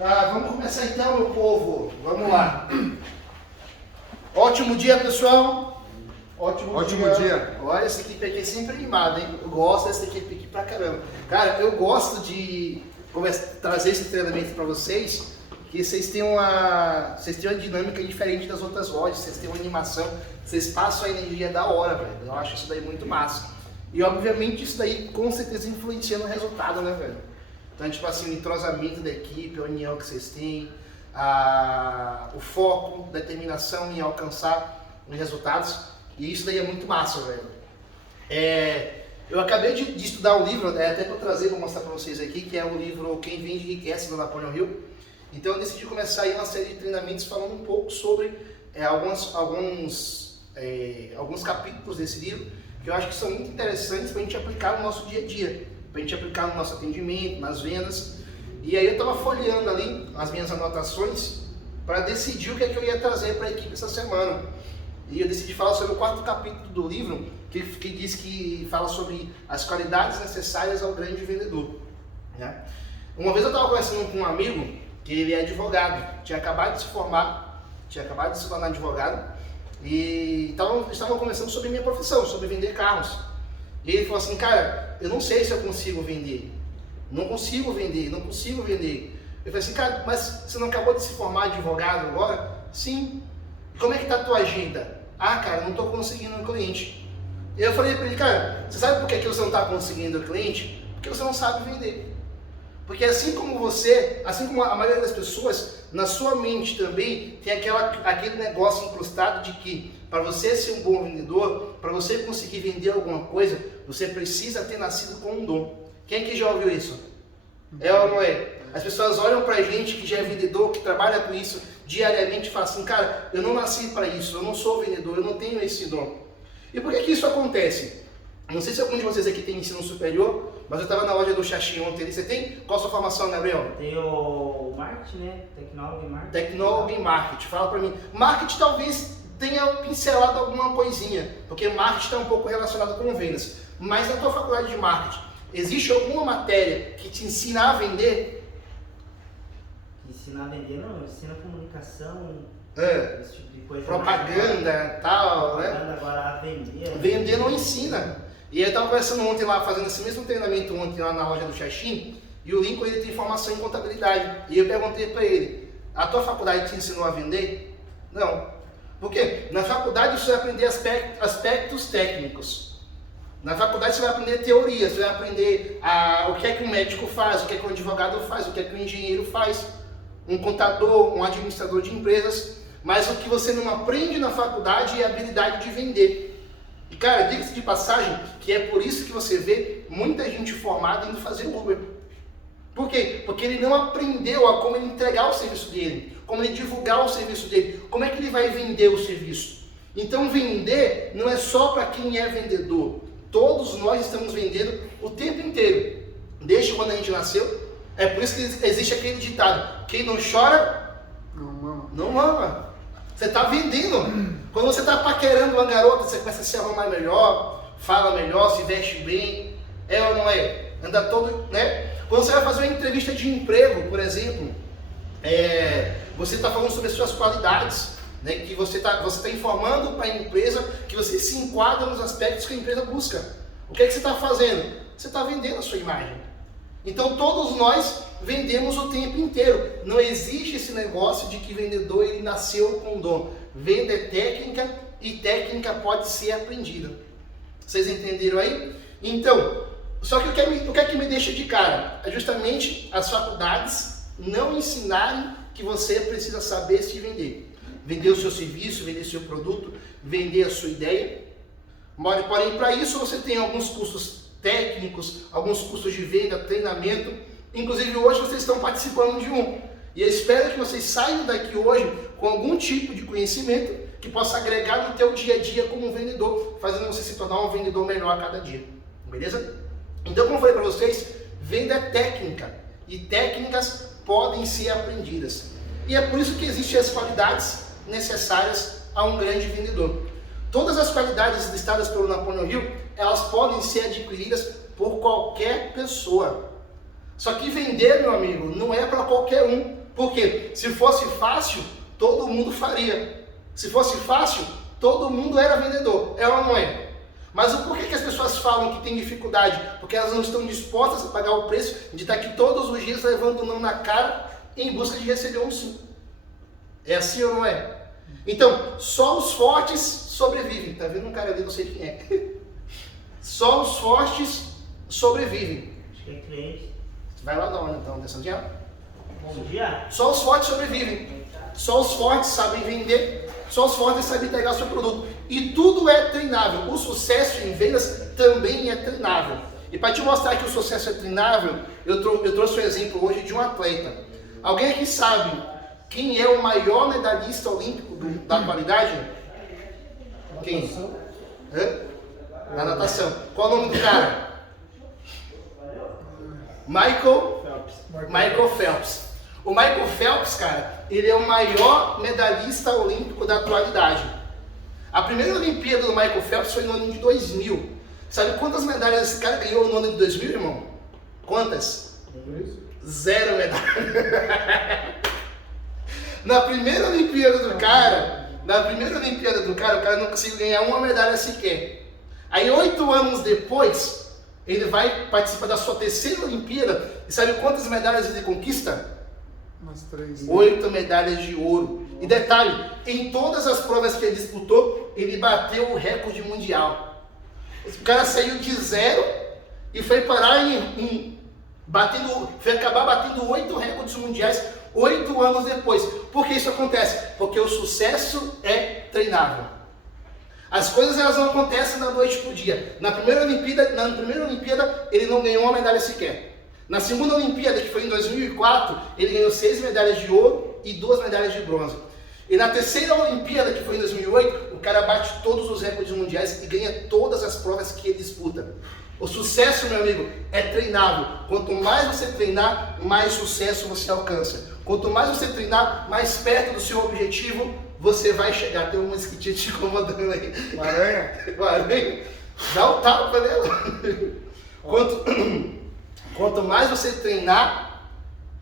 Vamos começar então, meu povo. Vamos lá. Ótimo dia, pessoal. Ótimo dia. Olha, essa equipe aqui é sempre animada, hein? Eu gosto dessa equipe aqui pra caramba. Cara, eu gosto de trazer esse treinamento pra vocês, que vocês têm uma dinâmica diferente das outras lojas, vocês têm uma animação, vocês passam a energia da hora, velho. Eu acho isso daí muito massa. E obviamente isso daí com certeza influencia no resultado, né, velho? Então, tipo assim, o entrosamento da equipe, a união que vocês têm, o foco, determinação em alcançar os resultados, e isso daí é muito massa, velho. Eu acabei de estudar um livro, até para trazer, vou mostrar para vocês aqui, que é o livro Quem Vende Enriquece, do Napoleon Hill. Então eu decidi começar aí uma série de treinamentos falando um pouco sobre alguns capítulos desse livro, que eu acho que são muito interessantes para a gente aplicar no nosso dia a dia, para a gente aplicar no nosso atendimento, nas vendas. E aí eu estava folheando ali as minhas anotações para decidir o que é que eu ia trazer para a equipe essa semana. E eu decidi falar sobre o 4º capítulo do livro, que fala sobre as qualidades necessárias ao grande vendedor, né? Uma vez eu estava conversando com um amigo, que ele é advogado, tinha acabado de se formar, tinha acabado de se tornar advogado, e estavam conversando sobre minha profissão, sobre vender carros. E ele falou assim: cara, eu não sei se eu consigo vender, não consigo vender. Eu falei assim: cara, mas você não acabou de se formar advogado agora? Sim. Como é que tá a tua agenda? Cara, não estou conseguindo um cliente. E eu falei para ele: cara, você sabe por que você não está conseguindo o cliente? Porque você não sabe vender. Porque assim como a maioria das pessoas, na sua mente também tem aquele negócio incrustado de que para você ser um bom vendedor, para você conseguir vender alguma coisa, você precisa ter nascido com um dom. Quem que já ouviu isso? É ou não é? As pessoas olham pra gente que já é vendedor, que trabalha com isso diariamente e falam assim: cara, eu não nasci para isso, eu não sou vendedor, eu não tenho esse dom. E por que isso acontece? Não sei se algum de vocês aqui tem ensino superior, mas eu estava na loja do Xaxim ontem. Você tem? Qual a sua formação, Gabriel? Eu tenho o marketing, né? Tecnólogo em marketing. Tecnólogo em marketing. Fala pra mim. Marketing talvez tenha pincelado alguma coisinha, porque marketing está um pouco relacionado com vendas. Mas na tua faculdade de marketing, existe alguma matéria que te ensina a vender? Ensinar a vender não, ensina comunicação, esse tipo de coisa. Propaganda e tal, né? Agora a vender. Vender não ensina. E aí eu estava conversando ontem lá, fazendo esse mesmo treinamento ontem lá na loja do Xaxim, e o Lincoln ele tem formação em contabilidade. E eu perguntei para ele: a tua faculdade te ensinou a vender? Não. Por quê? Na faculdade você vai aprender aspectos técnicos. Na faculdade você vai aprender teoria, você vai aprender o que é que um médico faz, o que é que um advogado faz, o que é que um engenheiro faz, um contador, um administrador de empresas. Mas o que você não aprende na faculdade é a habilidade de vender. E cara, diga-se de passagem que é por isso que você vê muita gente formada indo fazer Uber. Por quê? Porque ele não aprendeu a como ele entregar o serviço dele, como ele divulgar o serviço dele, como é que ele vai vender o serviço. Então vender não é só para quem é vendedor. Todos nós estamos vendendo o tempo inteiro, desde quando a gente nasceu. É por isso que existe aquele ditado: quem não chora, não mama. Você está vendendo. Quando você está paquerando uma garota, você começa a se arrumar melhor, fala melhor, se veste bem. É ou não é? Anda todo, né? Quando você vai fazer uma entrevista de emprego, por exemplo, você está falando sobre as suas qualidades, né? Que você está informando para a empresa que você se enquadra nos aspectos que a empresa busca. O que é que você está fazendo? Você está vendendo a sua imagem. Então todos nós vendemos o tempo inteiro. Não existe esse negócio de que vendedor ele nasceu com dom. Venda é técnica e técnica pode ser aprendida. Vocês entenderam aí? Então, só que o que é que me deixa de cara? É justamente as faculdades não ensinarem que você precisa saber se vender. Vender o seu serviço, vender o seu produto, vender a sua ideia. Porém, para isso você tem alguns cursos técnicos, alguns cursos de venda, treinamento. Inclusive hoje vocês estão participando de um. E eu espero que vocês saiam daqui hoje com algum tipo de conhecimento que possa agregar no teu dia a dia como vendedor, fazendo você se tornar um vendedor melhor a cada dia. Beleza? Então, como eu falei para vocês, venda é técnica. E técnicas podem ser aprendidas. E é por isso que existem as qualidades necessárias a um grande vendedor. Todas as qualidades listadas pelo Napoleon Hill, elas podem ser adquiridas por qualquer pessoa. Só que vender, meu amigo, não é para qualquer um. Porque se fosse fácil, todo mundo faria. Se fosse fácil, todo mundo era vendedor. É ou não é? Mas o porquê que as pessoas falam que tem dificuldade? Porque elas não estão dispostas a pagar o preço de estar aqui todos os dias levando o não na cara em busca de receber um sim. É assim ou não é? Então, só os fortes sobrevivem. Tá vendo um cara ali, não sei quem é. Só os fortes sobrevivem. Acho que é cliente. Vai lá dar uma então, atenção dia. Bom dia. Só os fortes sobrevivem. Só os fortes sabem vender. Só os fortes sabem entregar o seu produto. E tudo é treinável. O sucesso em vendas também é treinável. E para te mostrar que o sucesso é treinável, eu trouxe um exemplo hoje de um atleta. Alguém aqui sabe quem é o maior medalhista olímpico da atualidade? Quem? Na natação. Qual é o nome do cara? Michael Phelps. O Michael Phelps, cara, ele é o maior medalhista olímpico da atualidade. A primeira Olimpíada do Michael Phelps foi no ano de 2000. Sabe quantas medalhas esse cara ganhou no ano de 2000, irmão? Quantas? 0 medalhas. Na primeira Olimpíada do cara, o cara não conseguiu ganhar uma medalha sequer. Aí 8 anos depois, ele vai participar da sua terceira Olimpíada. E sabe quantas medalhas ele conquista? Umas 3. 8 medalhas de ouro. E detalhe, em todas as provas que ele disputou, ele bateu o recorde mundial. O cara saiu de 0 e foi parar foi acabar batendo 8 recordes mundiais 8 anos depois. Por que isso acontece? Porque o sucesso é treinável. As coisas elas não acontecem da noite para o dia. Na primeira Olimpíada, ele não ganhou uma medalha sequer. Na segunda Olimpíada, que foi em 2004, ele ganhou 6 medalhas de ouro e 2 medalhas de bronze. E na terceira Olimpíada, que foi em 2008, o cara bate todos os recordes mundiais e ganha todas as provas que ele disputa. O sucesso, meu amigo, é treinável. Quanto mais você treinar, mais sucesso você alcança. Quanto mais você treinar, mais perto do seu objetivo você vai chegar. Tem uma mosquitinha te incomodando aí. Uma aranha? Uma aranha? Dá um tapa nela. Quanto mais você treinar,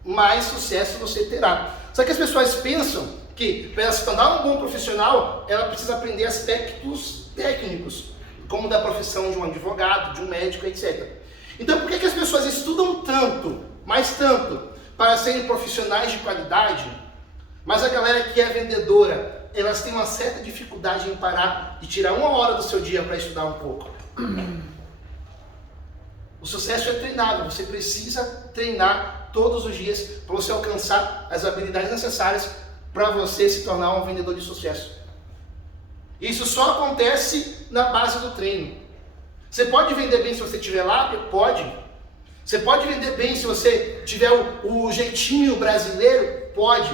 mais sucesso você terá. Só que as pessoas pensam que para se tornar um bom profissional, ela precisa aprender aspectos técnicos, como da profissão de um advogado, de um médico, etc. Então, por que as pessoas estudam tanto, mais tanto, para serem profissionais de qualidade, mas a galera que é vendedora, elas têm uma certa dificuldade em parar e tirar 1 hora do seu dia para estudar um pouco? O sucesso é treinável, você precisa treinar todos os dias para você alcançar as habilidades necessárias para você se tornar um vendedor de sucesso. Isso só acontece na base do treino. Você pode vender bem se você tiver lábia? Pode. Você pode vender bem se você tiver o jeitinho brasileiro? Pode.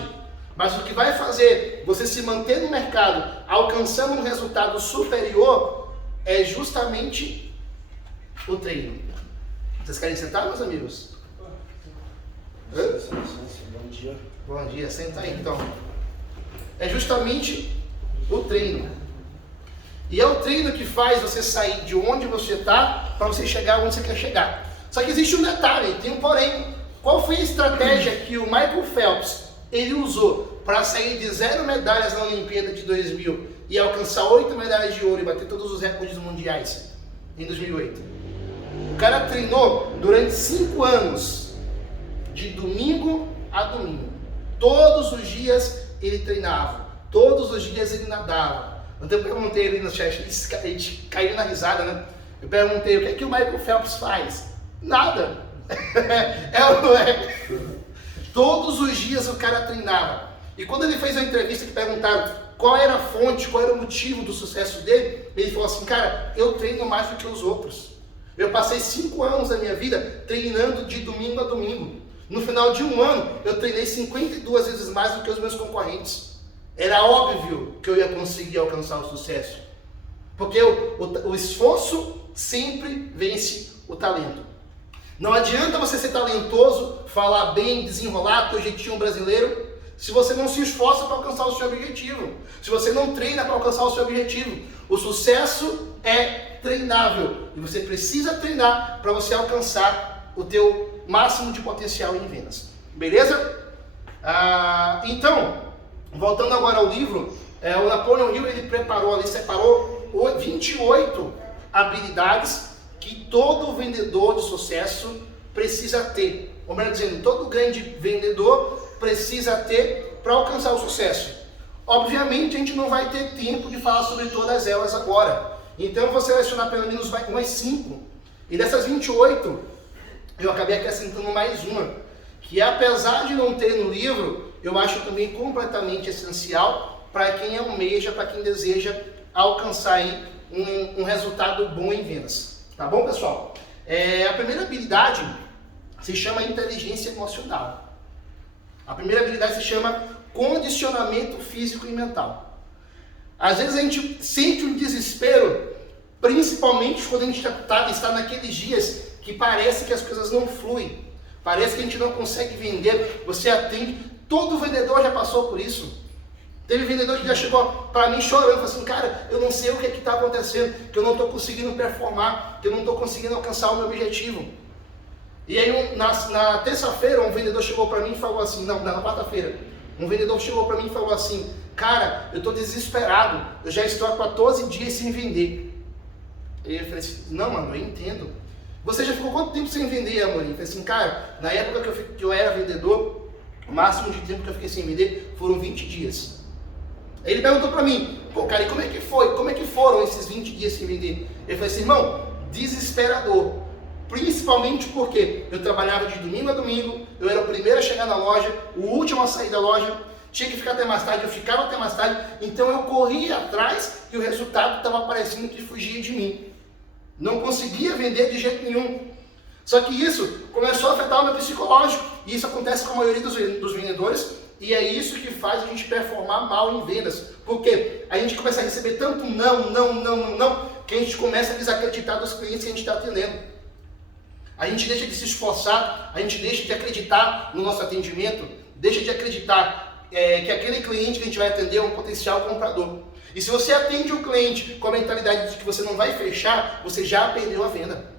Mas o que vai fazer você se manter no mercado, alcançando um resultado superior, é justamente o treino. Vocês querem sentar, meus amigos? Bom dia. Bom dia, senta aí então. É justamente o treino. E é o treino que faz você sair de onde você está para você chegar onde você quer chegar. Só que existe um detalhe, tem um porém. Qual foi a estratégia que o Michael Phelps ele usou para sair de 0 medalhas na Olimpíada de 2000 e alcançar 8 medalhas de ouro e bater todos os recordes mundiais em 2008? O cara treinou durante 5 anos, de domingo a domingo. Todos os dias ele treinava, todos os dias ele nadava. Então eu perguntei ali no chat, ele caiu na risada, né? Eu perguntei, o que é que o Michael Phelps faz? Nada. É ou não é? Todos os dias o cara treinava. E quando ele fez uma entrevista que perguntaram qual era a fonte, qual era o motivo do sucesso dele, ele falou assim, cara, eu treino mais do que os outros. Eu passei 5 anos da minha vida treinando de domingo a domingo. No final de 1 ano, eu treinei 52 vezes mais do que os meus concorrentes. Era óbvio que eu ia conseguir alcançar o sucesso. Porque o esforço sempre vence o talento. Não adianta você ser talentoso, falar bem, desenrolar, teu jeitinho brasileiro, se você não se esforça para alcançar o seu objetivo. Se você não treina para alcançar o seu objetivo. O sucesso é treinável. E você precisa treinar para você alcançar o teu máximo de potencial em vendas. Beleza? Então, voltando agora ao livro, o Napoleon Hill ele preparou ali, separou 28 habilidades que todo vendedor de sucesso precisa ter. Ou melhor dizendo, todo grande vendedor precisa ter para alcançar o sucesso. Obviamente a gente não vai ter tempo de falar sobre todas elas agora. Então eu vou selecionar pelo menos umas 5. E dessas 28, eu acabei acrescentando mais uma, que apesar de não ter no livro, eu acho também completamente essencial para quem almeja, para quem deseja alcançar aí um resultado bom em vendas. Tá bom, pessoal? A primeira habilidade se chama inteligência emocional. A primeira habilidade se chama condicionamento físico e mental. Às vezes a gente sente um desespero, principalmente quando a gente está naqueles dias que parece que as coisas não fluem, parece que a gente não consegue vender. Você atende, todo vendedor já passou por isso. Teve vendedor que já chegou para mim chorando, falou assim, cara, eu não sei o que está acontecendo, que eu não estou conseguindo performar, que eu não estou conseguindo alcançar o meu objetivo. E aí na terça-feira um vendedor chegou para mim e falou assim, na quarta-feira, um vendedor chegou para mim e falou assim, cara, eu estou desesperado, eu já estou há 14 dias sem vender. E eu falei assim, não, mano, eu entendo. Você já ficou quanto tempo sem vender, Amorim? Eu falei assim, cara, na época que eu era vendedor, o máximo de tempo que eu fiquei sem vender foram 20 dias. Aí ele perguntou pra mim, pô, cara, e como é que foi? Como é que foram esses 20 dias sem vender? Eu falei assim, irmão, desesperador. Principalmente porque eu trabalhava de domingo a domingo, eu era o primeiro a chegar na loja, o último a sair da loja, tinha que ficar até mais tarde, eu ficava até mais tarde, então eu corria atrás e o resultado estava aparecendo que fugia de mim. Não conseguia vender de jeito nenhum. Só que isso começou a afetar o meu psicológico, e isso acontece com a maioria dos vendedores, e é isso que faz a gente performar mal em vendas. Porque a gente começa a receber tanto não, que a gente começa a desacreditar dos clientes que a gente está atendendo. A gente deixa de se esforçar, a gente deixa de acreditar no nosso atendimento, deixa de acreditar que aquele cliente que a gente vai atender é um potencial comprador. E se você atende o cliente com a mentalidade de que você não vai fechar, você já perdeu a venda.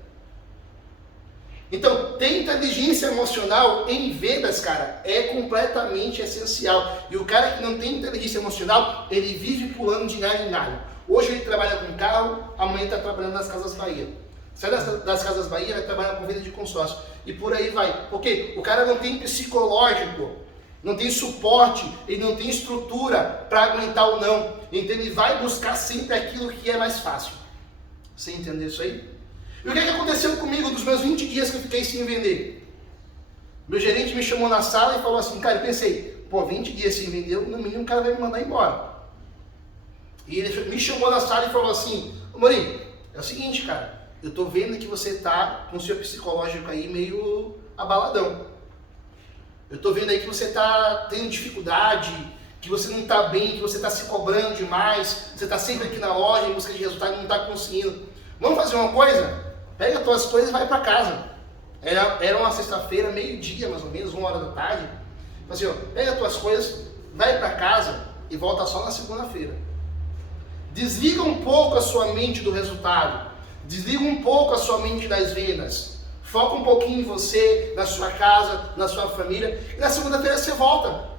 Então, ter inteligência emocional em vendas, cara, é completamente essencial. E o cara que não tem inteligência emocional, ele vive pulando de galho em galho. Hoje ele trabalha com carro, amanhã está trabalhando nas Casas Bahia. Sai das Casas Bahia, vai trabalhar com venda de consórcio. E por aí vai. Porque o cara não tem psicológico, não tem suporte, ele não tem estrutura para aguentar o não. Então ele vai buscar sempre aquilo que é mais fácil. Você entendeu isso aí? E o que aconteceu comigo dos meus 20 dias que eu fiquei sem vender? Meu gerente me chamou na sala e falou assim, cara, eu pensei, pô, 20 dias sem vender, no mínimo o cara vai me mandar embora. E ele me chamou na sala e falou assim, Amorim, é o seguinte, cara, eu tô vendo que você tá com o seu psicológico aí meio abaladão. Eu tô vendo aí que você tá tendo dificuldade, que você não tá bem, que você tá se cobrando demais, você tá sempre aqui na loja em busca de resultado e não tá conseguindo. Vamos fazer uma coisa? Pega as tuas coisas e vai para casa. Era uma sexta-feira, meio-dia mais ou menos, 1h da tarde. Assim, ó, pega as tuas coisas, vai para casa e volta só na segunda-feira. Desliga um pouco a sua mente do resultado. Desliga um pouco a sua mente das vendas. Foca um pouquinho em você, na sua casa, na sua família. E na segunda-feira você volta.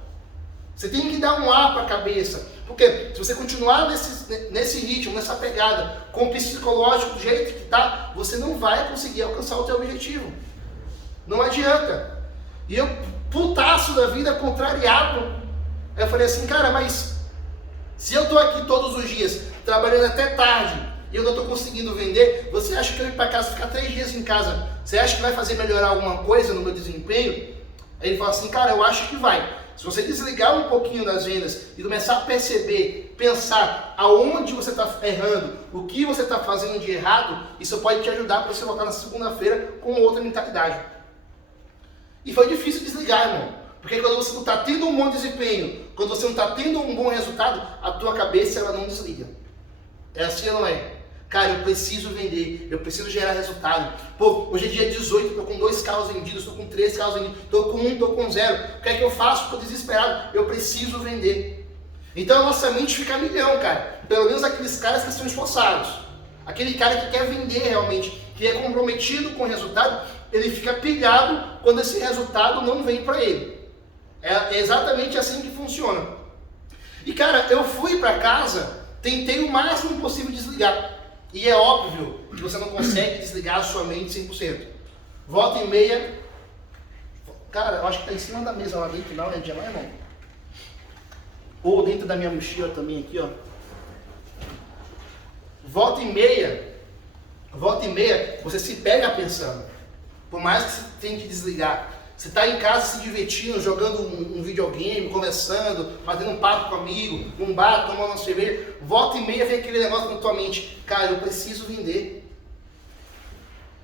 Você tem que dar um ar para a cabeça. Porque se você continuar nesse ritmo, nessa pegada, com o psicológico do jeito que está, você não vai conseguir alcançar o teu objetivo. Não adianta. E eu, putaço da vida, contrariado, eu falei assim, cara, mas se eu estou aqui todos os dias, trabalhando até tarde, e eu não estou conseguindo vender, você acha que eu ir para casa, ficar 3 dias em casa, você acha que vai fazer melhorar alguma coisa no meu desempenho? Aí ele falou assim, cara, eu acho que vai. Se você desligar um pouquinho das vendas e começar a perceber, pensar aonde você está errando, o que você está fazendo de errado, isso pode te ajudar para você voltar na segunda-feira com outra mentalidade. E foi difícil desligar, irmão. Porque quando você não está tendo um bom desempenho, quando você não está tendo um bom resultado, a tua cabeça ela não desliga. É assim ou não é? Cara, eu preciso vender, eu preciso gerar resultado. Pô, hoje é dia 18, estou com 2 carros vendidos, estou com 3 carros vendidos, estou com 1, estou com 0. O que é que eu faço? Estou desesperado, eu preciso vender. Então a nossa mente fica a milhão, cara. Pelo menos aqueles caras que são esforçados. Aquele cara que quer vender realmente, que é comprometido com o resultado, ele fica pilhado quando esse resultado não vem para ele. É exatamente assim que funciona. E cara, eu fui para casa, tentei o máximo possível desligar. E é óbvio que você não consegue desligar a sua mente 100%. Volta e meia. Cara, eu acho que tá em cima da mesa lá dentro, não, é de lá, irmão? Ou dentro da minha mochila também aqui, ó. Volta e meia, você se pega pensando. Por mais que você tenha que desligar. Você está em casa se divertindo, jogando um videogame, conversando, fazendo um papo com um amigo, num bar, tomando uma cerveja. Volta e meia vem aquele negócio na tua mente. Cara, eu preciso vender.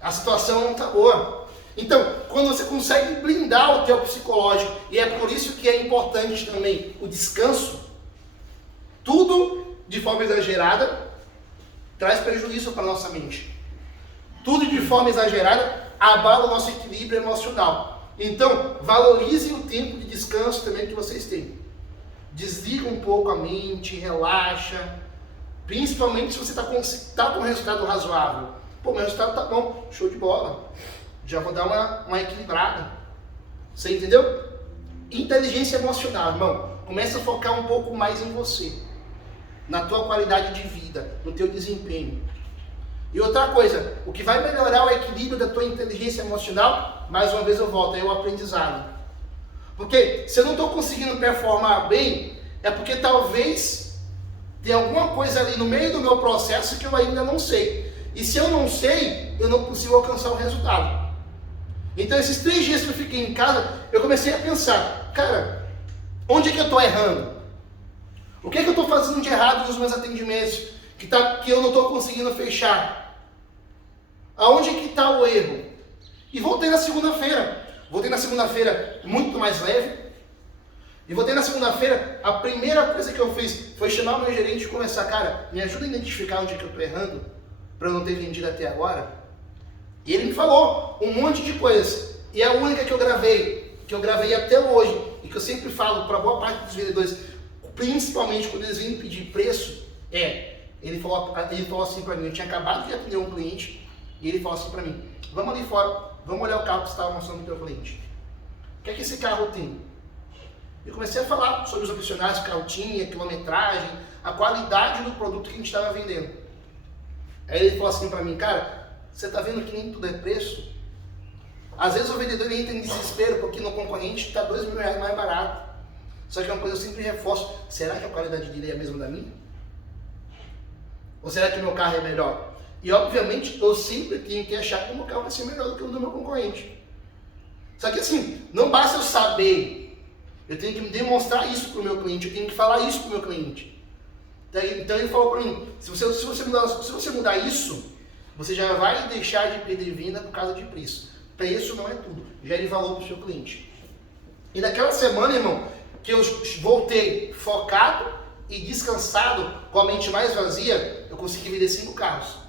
A situação não está boa. Então, quando você consegue blindar o teu psicológico, e é por isso que é importante também o descanso, tudo de forma exagerada traz prejuízo para a nossa mente. Tudo de forma exagerada abala o nosso equilíbrio emocional. Então, valorizem o tempo de descanso também que vocês têm. Desliga um pouco a mente, relaxa. Principalmente se você está com um resultado razoável. Pô, meu resultado tá bom, show de bola. Já vou dar uma equilibrada. Você entendeu? Inteligência emocional, irmão. Começa a focar um pouco mais em você. Na tua qualidade de vida, no teu desempenho. E outra coisa, o que vai melhorar o equilíbrio da tua inteligência emocional, mais uma vez eu volto, é o aprendizado. Porque se eu não estou conseguindo performar bem, é porque talvez tem alguma coisa ali no meio do meu processo que eu ainda não sei. E se eu não sei, eu não consigo alcançar o resultado. Então esses 3 dias que eu fiquei em casa, eu comecei a pensar, cara, onde é que eu estou errando? O que é que eu estou fazendo de errado nos meus atendimentos? Que eu não estou conseguindo fechar? Aonde é que está o erro? E voltei na segunda-feira. Voltei na segunda-feira muito mais leve. E voltei na segunda-feira, a primeira coisa que eu fiz foi chamar o meu gerente e conversar. Cara, me ajuda a identificar onde é que eu estou errando, para eu não ter vendido até agora. E ele me falou um monte de coisas. E a única que eu gravei até hoje, e que eu sempre falo para boa parte dos vendedores, principalmente quando eles vêm pedir preço, ele falou assim para mim, eu tinha acabado de atender um cliente, e ele falou assim para mim, vamos ali fora, vamos olhar o carro que você estava mostrando para o teu cliente. O que é que esse carro tem? Eu comecei a falar sobre os opcionais que o carro tinha, quilometragem, a qualidade do produto que a gente estava vendendo. Aí ele falou assim para mim, cara, você está vendo que nem tudo é preço? Às vezes o vendedor entra em desespero porque no concorrente está R$2.000 mais barato. Só que é uma coisa que eu sempre reforço, será que a qualidade dele é a mesma da minha? Ou será que o meu carro é melhor? E obviamente eu sempre tenho que achar que o meu carro vai ser melhor do que o do meu concorrente. Só que assim, não basta eu saber, eu tenho que demonstrar isso para o meu cliente, eu tenho que falar isso para o meu cliente. Então ele falou para mim, se você mudar isso, você já vai deixar de perder venda por causa de preço. Preço não é tudo, gere valor para o seu cliente. E naquela semana, irmão, que eu voltei focado e descansado, com a mente mais vazia, eu consegui vender 5 carros.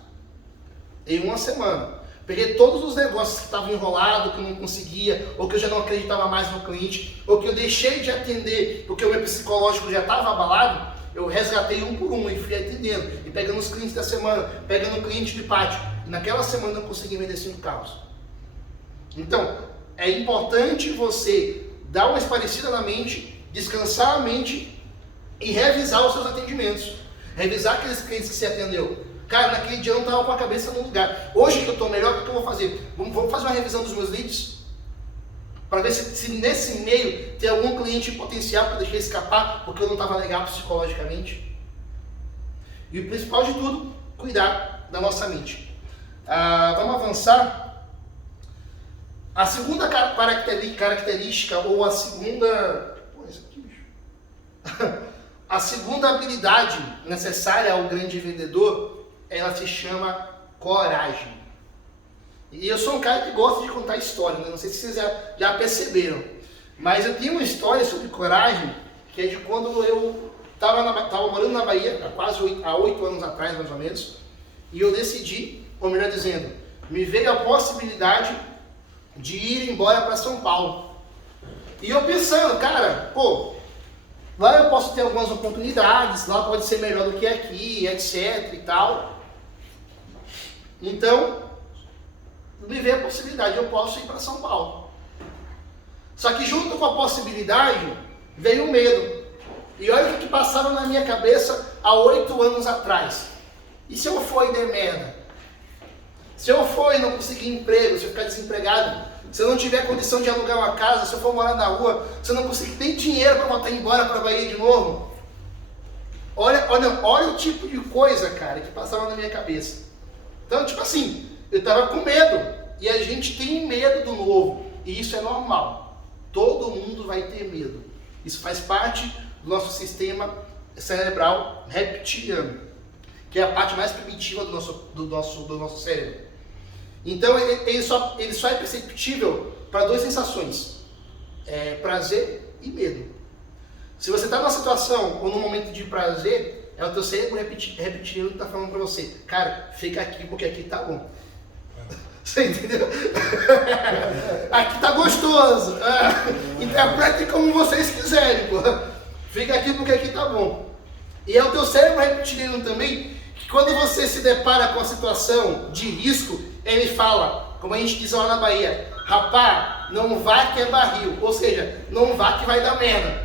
Em uma semana. Peguei todos os negócios que estavam enrolados, que eu não conseguia, ou que eu já não acreditava mais no cliente, ou que eu deixei de atender porque o meu psicológico já estava abalado, eu resgatei um por um e fui atendendo. E pegando os clientes da semana, pegando o cliente de pátio. E naquela semana eu consegui vender 5 carros. Então, é importante você dar uma esparecida na mente, descansar a mente e revisar os seus atendimentos. Revisar aqueles clientes que você atendeu. Cara, naquele dia eu não estava com a cabeça no lugar. Hoje que eu estou melhor, o que eu vou fazer? Vamos fazer uma revisão dos meus leads? Para ver se nesse meio tem algum cliente potencial para deixar escapar, porque eu não estava legal psicologicamente. E o principal de tudo, cuidar da nossa mente. Vamos avançar. A segunda característica, ou a segunda... Pô, isso aqui, bicho. A segunda habilidade necessária ao grande vendedor, ela se chama coragem. E eu sou um cara que gosta de contar história, né? Não sei se vocês já perceberam, mas eu tenho uma história sobre coragem, que é de quando eu estava morando na Bahia, há 8 anos atrás, mais ou menos, e eu decidi, ou melhor dizendo, me veio a possibilidade de ir embora para São Paulo. E eu pensando, cara, pô, lá eu posso ter algumas oportunidades, lá pode ser melhor do que aqui, etc e tal. Então, me veio a possibilidade, eu posso ir para São Paulo. Só que junto com a possibilidade veio o medo. E olha o que passava na minha cabeça há 8 anos atrás. E se eu for e der merda? Se eu for e não conseguir emprego, se eu ficar desempregado, se eu não tiver condição de alugar uma casa, se eu for morar na rua, se eu não conseguir nem dinheiro para voltar embora para a Bahia de novo. Olha o tipo de coisa, cara, que passava na minha cabeça. Então, tipo assim, eu estava com medo. E a gente tem medo do novo. E isso é normal. Todo mundo vai ter medo. Isso faz parte do nosso sistema cerebral reptiliano, que é a parte mais primitiva do nosso cérebro. Então, ele só é perceptível para 2 sensações. Prazer e medo. Se você está numa situação ou num momento de prazer, é o teu cérebro reptiliano que está falando para você, cara, fica aqui porque aqui tá bom. Você entendeu? Aqui tá gostoso. Interpretem como vocês quiserem, pô. Fica aqui porque aqui tá bom. E é o teu cérebro reptiliano também, que quando você se depara com a situação de risco, ele fala, como a gente diz lá na Bahia, rapá, não vá que é barril. Ou seja, não vá que vai dar merda.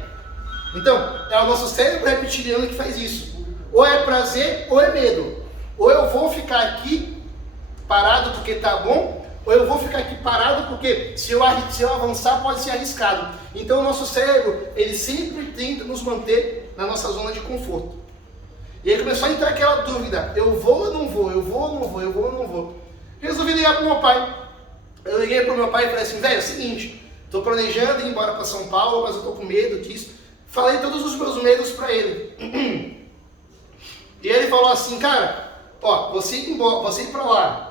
Então, é o nosso cérebro reptiliano que faz isso. Ou é prazer ou é medo. Ou eu vou ficar aqui parado porque tá bom, ou eu vou ficar aqui parado porque se eu avançar pode ser arriscado. Então o nosso cérebro, ele sempre tenta nos manter na nossa zona de conforto. E aí começou a entrar aquela dúvida, eu vou ou não vou, eu vou ou não vou, eu vou ou não vou. Resolvi ligar pro meu pai. Eu liguei pro meu pai e falei assim, velho, é o seguinte, tô planejando ir embora para São Paulo, mas eu tô com medo disso. Falei todos os meus medos para ele. E ele falou assim, cara, ó, você ir para lá,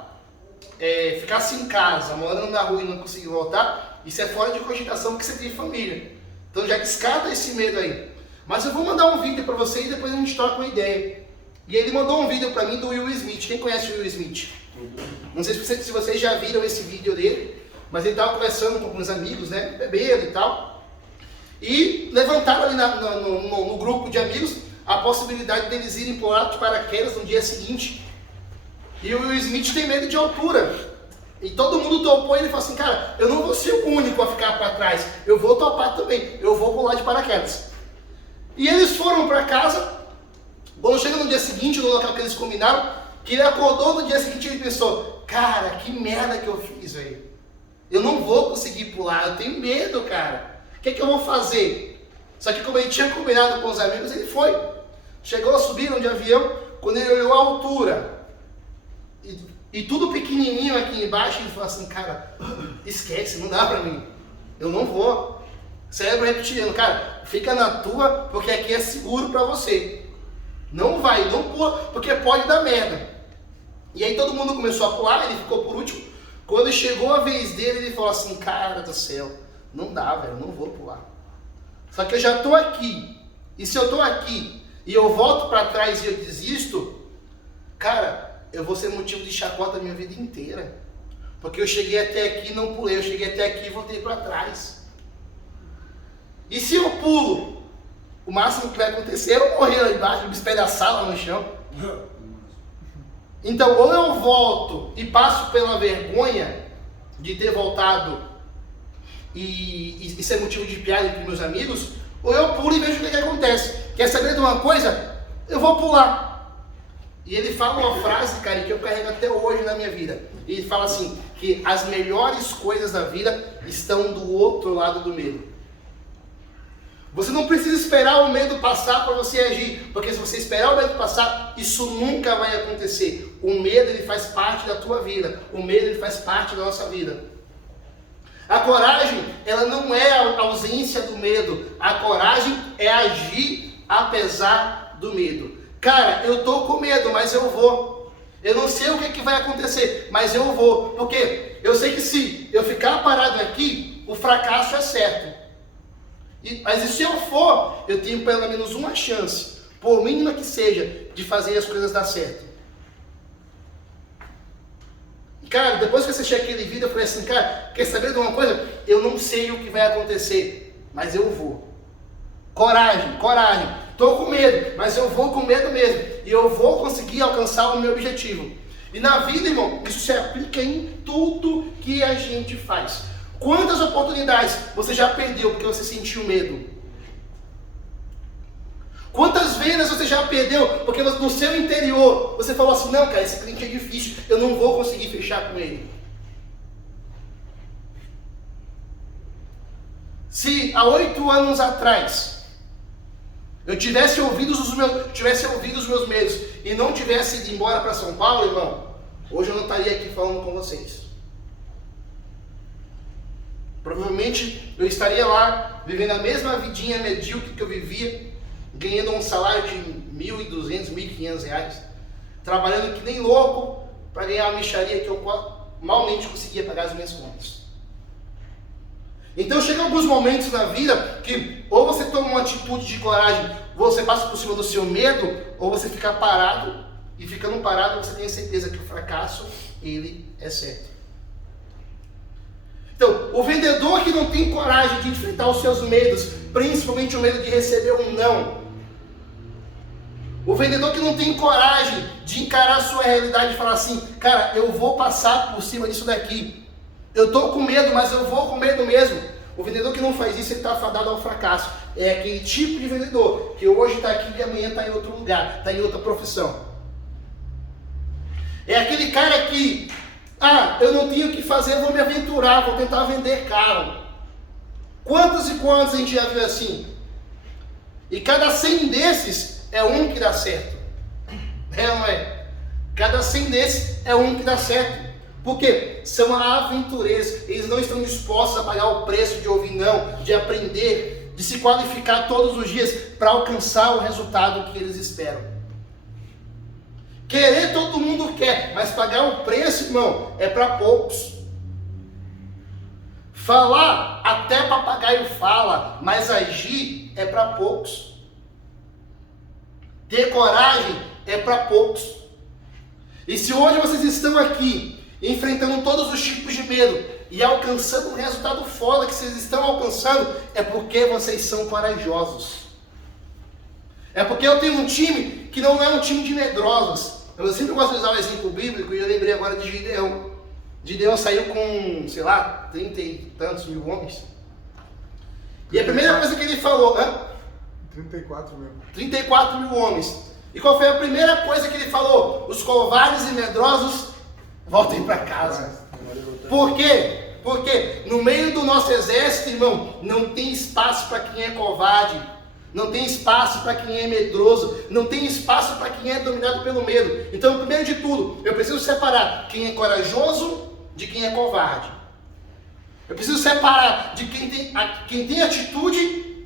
ficasse em casa, morando na rua e não conseguir voltar, isso é fora de cogitação porque você tem família. Então já descarta esse medo aí. Mas eu vou mandar um vídeo para você e depois a gente troca uma ideia. E ele mandou um vídeo para mim do Will Smith. Quem conhece o Will Smith? Não sei se vocês já viram esse vídeo dele, mas ele estava conversando com alguns amigos, né, bebendo e tal. E levantaram ali no grupo de amigos a possibilidade deles irem pular de paraquedas no dia seguinte. E o Will Smith tem medo de altura. E todo mundo topou e ele falou assim, cara, eu não vou ser o único a ficar para trás. Eu vou topar também. Eu vou pular de paraquedas. E eles foram para casa. Quando chega no dia seguinte, no local que eles combinaram, que ele acordou no dia seguinte e ele pensou, cara, que merda que eu fiz, velho. Eu não vou conseguir pular, eu tenho medo, cara. O que é que eu vou fazer? Só que como ele tinha combinado com os amigos, ele foi. Chegou a subir de avião, quando ele olhou a altura, e tudo pequenininho aqui embaixo, ele falou assim, cara, esquece, não dá pra mim. Eu não vou. Cérebro reptiliano, cara, fica na tua, porque aqui é seguro pra você. Não vai, não pula, porque pode dar merda. E aí todo mundo começou a pular, ele ficou por último. Quando chegou a vez dele, ele falou assim, cara do céu, não dá, velho, não vou pular. Só que eu já tô aqui. E se eu tô aqui e eu volto pra trás e eu desisto, cara, eu vou ser motivo de chacota a minha vida inteira. Porque eu cheguei até aqui e não pulei, eu cheguei até aqui e voltei pra trás. E se eu pulo, o máximo que vai acontecer é eu morrer lá embaixo, me despedaçar lá no chão. Então, ou eu volto e passo pela vergonha de ter voltado e ser motivo de piada entre meus amigos, ou eu pulo e vejo o que acontece. Quer saber de uma coisa? Eu vou pular. E ele fala uma frase, cara, que eu carrego até hoje na minha vida. Ele fala assim, que as melhores coisas da vida estão do outro lado do medo. Você não precisa esperar o medo passar para você agir, porque se você esperar o medo passar, isso nunca vai acontecer. O medo, ele faz parte da tua vida. O medo, ele faz parte da nossa vida. A coragem, ela não é a ausência do medo. A coragem é agir apesar do medo. Cara, eu tô com medo, mas eu vou. Eu não sei o que vai acontecer, mas eu vou. Porque eu sei que se eu ficar parado aqui, o fracasso é certo. Mas e se eu for, eu tenho pelo menos uma chance, por mínima que seja, de fazer as coisas dar certo. E cara, depois que eu assisti aquele vídeo, eu falei assim, cara, quer saber de uma coisa? Eu não sei o que vai acontecer, mas eu vou. Coragem, coragem. Estou com medo, mas eu vou com medo mesmo. E eu vou conseguir alcançar o meu objetivo. E na vida, irmão, isso se aplica em tudo que a gente faz. Quantas oportunidades você já perdeu porque você sentiu medo? Quantas vendas você já perdeu porque no seu interior você falou assim, não, cara, esse cliente é difícil, eu não vou conseguir fechar com ele. Se há 8 anos atrás eu tivesse ouvido os meus medos e não tivesse ido embora para São Paulo, irmão, hoje eu não estaria aqui falando com vocês. Provavelmente eu estaria lá, vivendo a mesma vidinha medíocre que eu vivia, ganhando um salário de R$1.200, R$1.500, trabalhando que nem louco para ganhar uma mixaria que eu malmente conseguia pagar as minhas contas. Então chegam alguns momentos na vida que ou você toma uma atitude de coragem, você passa por cima do seu medo, ou você fica parado, e ficando parado você tem certeza que o fracasso, ele é certo. Então, o vendedor que não tem coragem de enfrentar os seus medos, principalmente o medo de receber um não. O vendedor que não tem coragem de encarar a sua realidade e falar assim, cara, eu vou passar por cima disso daqui. Eu estou com medo, mas eu vou com medo mesmo. O vendedor que não faz isso, ele está fadado ao fracasso. É aquele tipo de vendedor que hoje está aqui e amanhã está em outro lugar, está em outra profissão. É aquele cara que... eu não tenho o que fazer, eu vou me aventurar, vou tentar vender carro. Quantos e quantos a gente já viu assim? E cada 100 desses é um que dá certo. É ou não é? Cada 100 desses é um que dá certo. Por quê? São aventureiros. Eles não estão dispostos a pagar o preço de ouvir não, de aprender, de se qualificar todos os dias para alcançar o resultado que eles esperam. Querer todo mundo quer, mas pagar o preço, irmão, é para poucos. Falar, até papagaio fala, mas agir é para poucos. Ter coragem é para poucos. E se hoje vocês estão aqui, enfrentando todos os tipos de medo e alcançando um resultado foda que vocês estão alcançando, é porque vocês são corajosos. É porque eu tenho um time que não é um time de medrosos. Eu sempre gosto de usar o exemplo bíblico e eu lembrei agora de Gideão. Gideão saiu com, 30 e tantos mil homens. E a primeira coisa que ele falou, 34 mesmo. 34 mil homens. E qual foi a primeira coisa que ele falou? Os covardes e medrosos voltem para casa. Por quê? Porque no meio do nosso exército, irmão, não tem espaço para quem é covarde. Não tem espaço para quem é medroso, não tem espaço para quem é dominado pelo medo. Então, primeiro de tudo, eu preciso separar quem é corajoso de quem é covarde. Eu preciso separar de quem tem atitude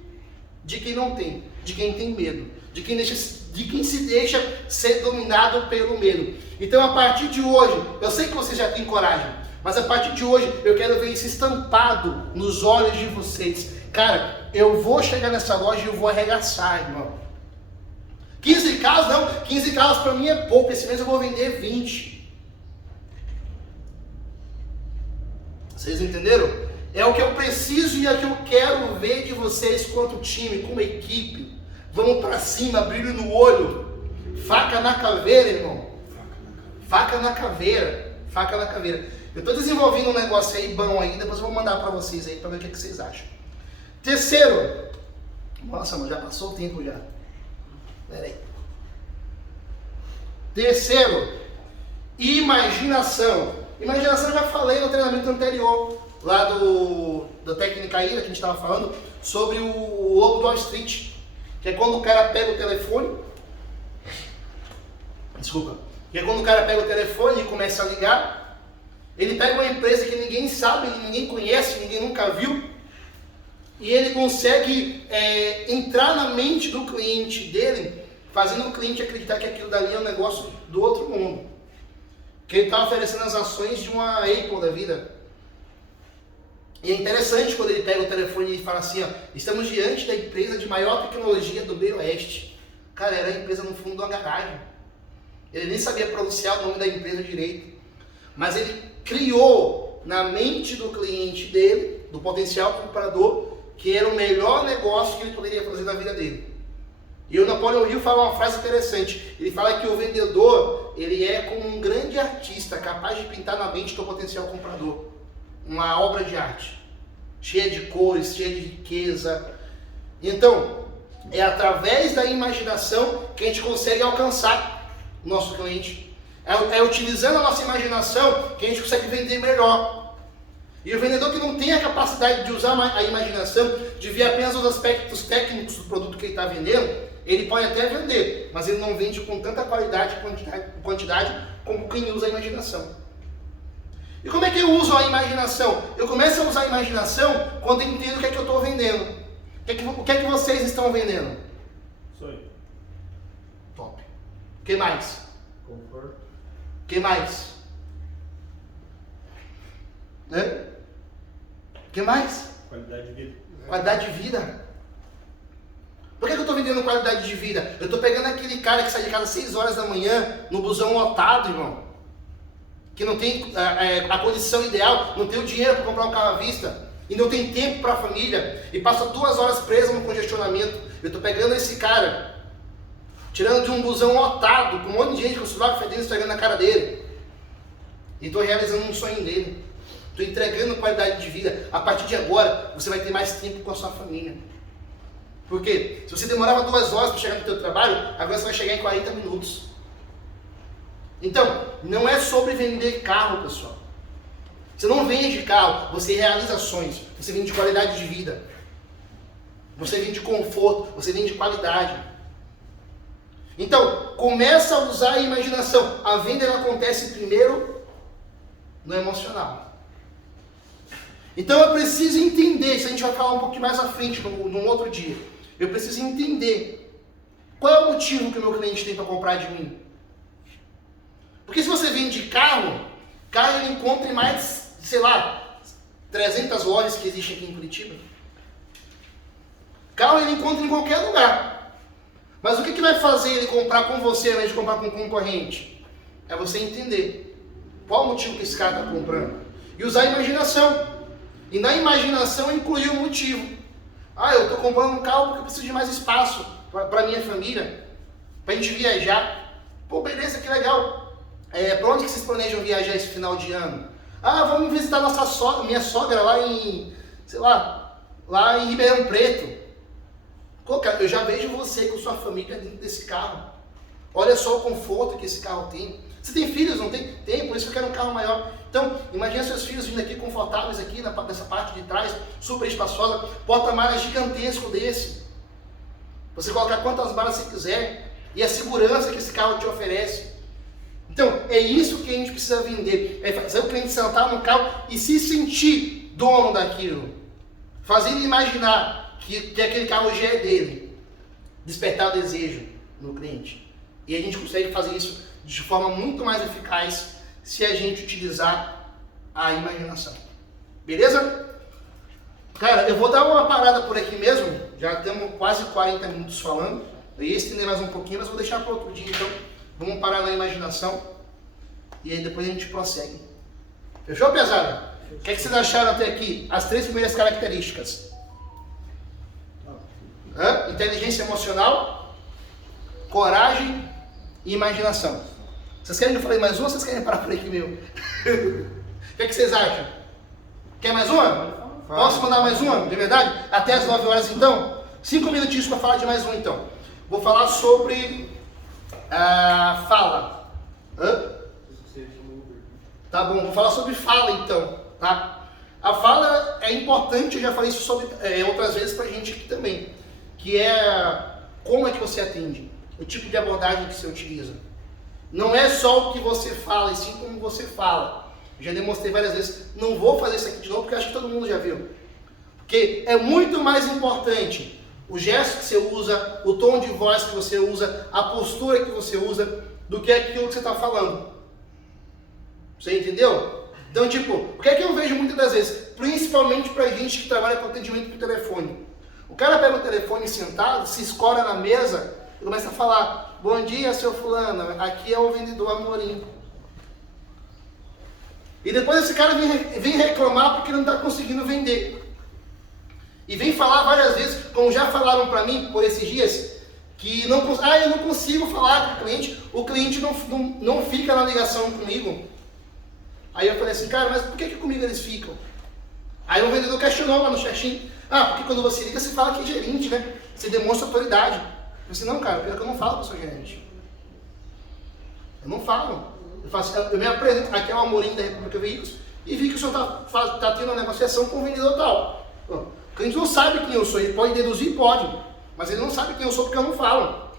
de quem não tem, de quem tem medo, de quem se deixa ser dominado pelo medo. Então, a partir de hoje, eu sei que você já tem coragem, mas a partir de hoje eu quero ver isso estampado nos olhos de vocês. Cara, eu vou chegar nessa loja e eu vou arregaçar, irmão. 15 carros não, 15 carros para mim é pouco, esse mês eu vou vender 20. Vocês entenderam? É o que eu preciso e é o que eu quero ver de vocês quanto time, como equipe. Vamos para cima, brilho no olho, faca na caveira, irmão. Faca na caveira, faca na caveira. Eu estou desenvolvendo um negócio aí bom aí, depois eu vou mandar para vocês aí para ver o que vocês acham. Terceiro, nossa, mano, já passou o tempo já. Pera aí. Terceiro, imaginação. Imaginação eu já falei no treinamento anterior, lá da técnica IRA, que a gente estava falando, sobre o lobo do Wall Street, que é quando o cara pega o telefone, e começa a ligar, ele pega uma empresa que ninguém sabe, ninguém conhece, ninguém nunca viu, e ele consegue entrar na mente do cliente dele, fazendo o cliente acreditar que aquilo dali é um negócio do outro mundo. Que ele está oferecendo as ações de uma Apple da vida. E é interessante quando ele pega o telefone e fala assim, estamos diante da empresa de maior tecnologia do meio oeste. Cara, era a empresa no fundo de uma garagem. Ele nem sabia pronunciar o nome da empresa direito. Mas ele criou na mente do cliente dele, do potencial comprador, que era o melhor negócio que ele poderia fazer na vida dele. E o Napoleon Hill fala uma frase interessante. Ele fala que o vendedor, ele é como um grande artista, capaz de pintar na mente do potencial comprador uma obra de arte. cheia de cores, cheia de riqueza. Então, é através da imaginação que a gente consegue alcançar o nosso cliente. É utilizando a nossa imaginação que a gente consegue vender melhor. E o vendedor que não tem a capacidade de usar a imaginação, de ver apenas os aspectos técnicos do produto que ele está vendendo, ele pode até vender, mas ele não vende com tanta qualidade e quantidade como quem usa a imaginação. E como é que eu uso a imaginação? Eu começo a usar a imaginação quando eu entendo o que é que eu estou vendendo. O que é que vocês estão vendendo? Sonho. Top. O que mais? Conforto. O que mais? Né? O que mais? Qualidade de vida. Qualidade de vida. Por que eu estou vendendo qualidade de vida? Eu estou pegando aquele cara que sai de casa às 6 horas da manhã, no busão lotado, irmão. Que não tem a condição ideal, não tem o dinheiro para comprar um carro à vista. E não tem tempo para a família. E passa 2 horas preso no congestionamento. Eu estou pegando esse cara, tirando de um busão lotado, com um monte de gente com o celular fedendo, esfregando na cara dele. E estou realizando um sonho dele. Estou entregando qualidade de vida. A partir de agora, você vai ter mais tempo com a sua família. Por quê? Se você demorava 2 horas para chegar no seu trabalho, agora você vai chegar em 40 minutos. Então, não é sobre vender carro, pessoal. Você não vende carro, você realiza sonhos. Você vende qualidade de vida. Você vende conforto, você vende qualidade. Então, começa a usar a imaginação. A venda ela acontece primeiro no emocional. Então eu preciso entender, isso a gente vai falar um pouquinho mais à frente, num outro dia. Eu preciso entender qual é o motivo que o meu cliente tem para comprar de mim. Porque se você vende carro ele encontra em mais, sei lá, 300 lojas que existem aqui em Curitiba. Carro ele encontra em qualquer lugar. Mas o que vai fazer ele comprar com você ao invés de comprar com um concorrente? É você entender qual o motivo que esse cara está comprando. E usar a imaginação. E na imaginação incluir o motivo. Eu estou comprando um carro porque eu preciso de mais espaço para minha família, para a gente viajar. Pô, beleza, que legal. Para onde que vocês planejam viajar esse final de ano? Vamos visitar minha sogra lá em, sei lá em Ribeirão Preto. Pô, cara, eu já vejo você com sua família dentro desse carro. Olha só o conforto que esse carro tem. Você tem filhos, não tem? Tem, por isso que eu quero um carro maior. Então, imagina seus filhos vindo aqui confortáveis aqui nessa parte de trás, super espaçosa, porta-malas gigantesco desse. Você colocar quantas malas você quiser e a segurança que esse carro te oferece. Então, é isso que a gente precisa vender. É fazer o cliente sentar no carro e se sentir dono daquilo. Fazer ele imaginar que aquele carro já é dele. Despertar o desejo no cliente. E a gente consegue fazer isso de forma muito mais eficaz se a gente utilizar a imaginação. Beleza? Cara, eu vou dar uma parada por aqui mesmo. Já temos quase 40 minutos falando. Eu ia estender mais um pouquinho, mas vou deixar para outro dia. Então, vamos parar na imaginação. E aí depois a gente prossegue. Fechou, pesada? O que vocês acharam até aqui? As 3 primeiras características. Inteligência emocional, coragem e imaginação. Vocês querem que eu falei mais uma ou vocês querem parar por aqui mesmo? O que vocês acham? Quer mais uma? Posso mandar mais uma? De verdade? Até as 9 horas então? 5 minutinhos para falar de mais um então. Vou falar sobre fala. Tá bom, vou falar sobre fala então. Tá? A fala é importante, eu já falei isso sobre, outras vezes pra gente aqui também. Que é como é que você atende, o tipo de abordagem que você utiliza. Não é só o que você fala, e sim como você fala. Já demonstrei várias vezes, não vou fazer isso aqui de novo porque acho que todo mundo já viu. Porque é muito mais importante o gesto que você usa, o tom de voz que você usa, a postura que você usa, do que aquilo que você está falando. Você entendeu? Então, tipo, o que é que eu vejo muitas das vezes? Principalmente pra gente que trabalha com atendimento por telefone. O cara pega o telefone sentado, se escora na mesa e começa a falar: bom dia, seu fulano, aqui é o vendedor Amorim. E depois esse cara vem reclamar porque não está conseguindo vender. E vem falar várias vezes, como já falaram para mim por esses dias, que eu não consigo falar com o cliente não fica na ligação comigo. Aí eu falei assim, cara, mas por que comigo eles ficam? Aí o vendedor questionou lá no Xaxim, porque quando você liga, você fala que é gerente, né? Você demonstra autoridade. Eu disse, não, cara, pior que eu não falo que eu sou gerente. Eu não falo. Eu me apresento, aqui é o Amorim da República Veículos, e vi que o senhor tá tendo uma negociação com o vendedor tal. O cliente não sabe quem eu sou, ele pode deduzir? Pode, mas ele não sabe quem eu sou porque eu não falo.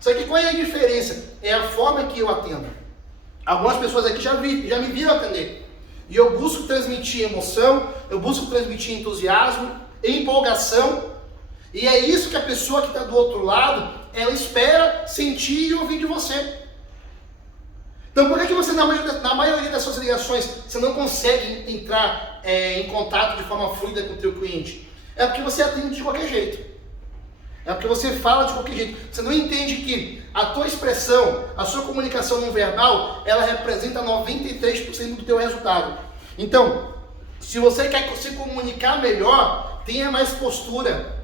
Só que qual é a diferença? É a forma que eu atendo. Algumas pessoas aqui já me viram atender. E eu busco transmitir emoção, eu busco transmitir entusiasmo, empolgação. E é isso que a pessoa que está do outro lado, ela espera sentir e ouvir de você. Então por que você, na maioria das suas ligações, você não consegue entrar em contato de forma fluida com o teu cliente? É porque você atende de qualquer jeito. É porque você fala de qualquer jeito. Você não entende que a tua expressão, a sua comunicação não verbal, ela representa 93% do teu resultado. Então, se você quer se comunicar melhor, tenha mais postura.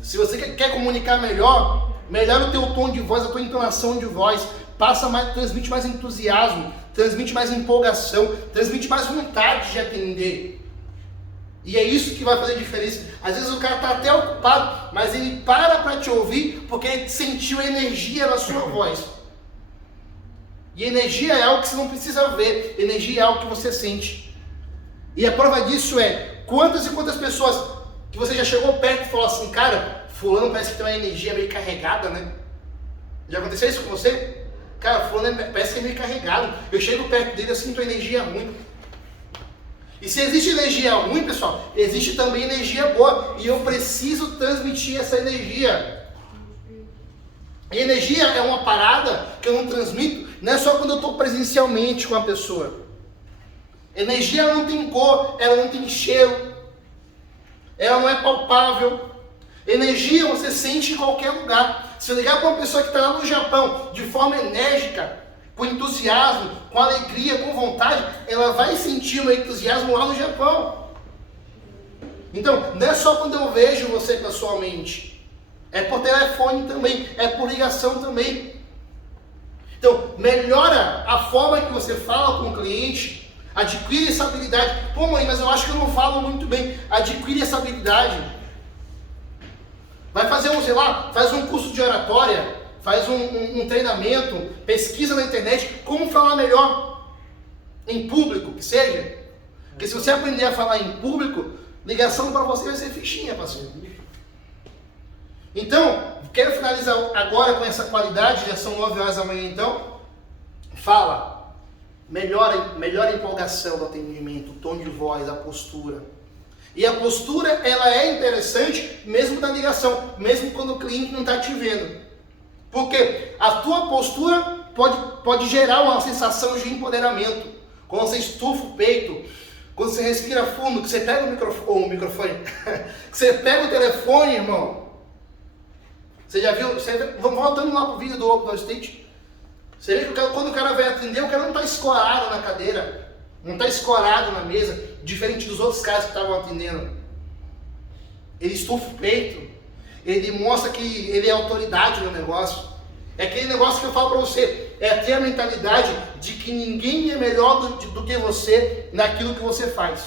Se você quer comunicar melhor, melhora o teu tom de voz, a tua entonação de voz, transmite mais entusiasmo, transmite mais empolgação, transmite mais vontade de atender. E é isso que vai fazer diferença. Às vezes o cara está até ocupado, mas ele para te ouvir porque ele sentiu energia na sua voz. E energia é algo que você não precisa ver, energia é algo que você sente. E a prova disso é quantas e quantas pessoas que você já chegou perto e falou assim, cara, fulano parece que tem uma energia meio carregada, né? Já aconteceu isso com você? Cara, fulano parece que é meio carregado. Eu chego perto dele, eu sinto energia ruim. E se existe energia ruim, pessoal, existe também energia boa. E eu preciso transmitir essa energia. E energia é uma parada que eu não transmito, não é só quando eu estou presencialmente com a pessoa. Energia ela não tem cor, ela não tem cheiro, ela não é palpável. Energia você sente em qualquer lugar. Se eu ligar para uma pessoa que está lá no Japão de forma enérgica, com entusiasmo, com alegria, com vontade, ela vai sentir o entusiasmo lá no Japão. Então, não é só quando eu vejo você pessoalmente, é por telefone também, é por ligação também. Então, melhora a forma que você fala com o cliente, adquire essa habilidade. Pô, mãe, mas eu acho que eu não falo muito bem. Adquire essa habilidade. Vai fazer faz um curso de oratória, faz um treinamento, pesquisa na internet, como falar melhor em público, que seja. Porque se você aprender a falar em público, ligação para você vai ser fichinha, parceiro. Então, quero finalizar agora com essa qualidade, já são 9 horas da manhã então. Fala, melhora a empolgação do atendimento, o tom de voz, a postura. E a postura, ela é interessante mesmo na ligação, mesmo quando o cliente não está te vendo. Porque a tua postura pode gerar uma sensação de empoderamento. Quando você estufa o peito, quando você respira fundo, que você pega o microfone, que você pega o telefone, irmão. Você já viu? Vamos voltando lá pro vídeo do Open State. Você vê que quando o cara vai atender, o cara não está escorado na cadeira. Não está escorado na mesa, diferente dos outros caras que estavam atendendo. Ele estufa o peito, ele demonstra que ele é autoridade no negócio. É aquele negócio que eu falo para você, é ter a mentalidade de que ninguém é melhor do que você naquilo que você faz.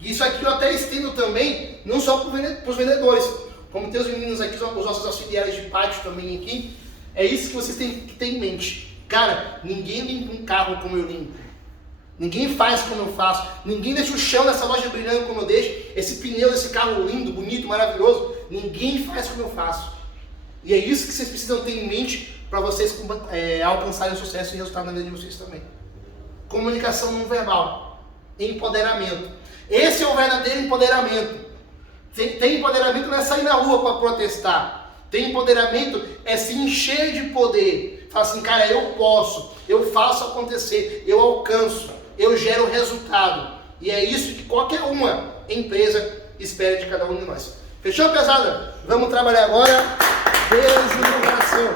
E isso aqui eu até estendo também, não só para os vendedores, como tem os meninos aqui, os nossos auxiliares de pátio também aqui. É isso que vocês têm que ter em mente. Cara, ninguém limpa um carro como eu limpo. Ninguém faz como eu faço, ninguém deixa o chão dessa loja brilhando como eu deixo, esse pneu desse carro lindo, bonito, maravilhoso, ninguém faz como eu faço. E é isso que vocês precisam ter em mente para vocês alcançarem o sucesso e resultado na vida de vocês também. Comunicação não verbal, empoderamento. Esse é o verdadeiro empoderamento. Tem empoderamento não é sair na rua para protestar. Tem empoderamento é se encher de poder. Fala assim, cara, eu posso, eu faço acontecer, eu alcanço. Eu gero resultado. E é isso que qualquer uma empresa espera de cada um de nós. Fechou, pesada? Vamos trabalhar agora. Beijo no coração.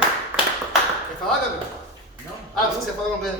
Quer falar, Gabriel? Não. Você quer falar uma coisa?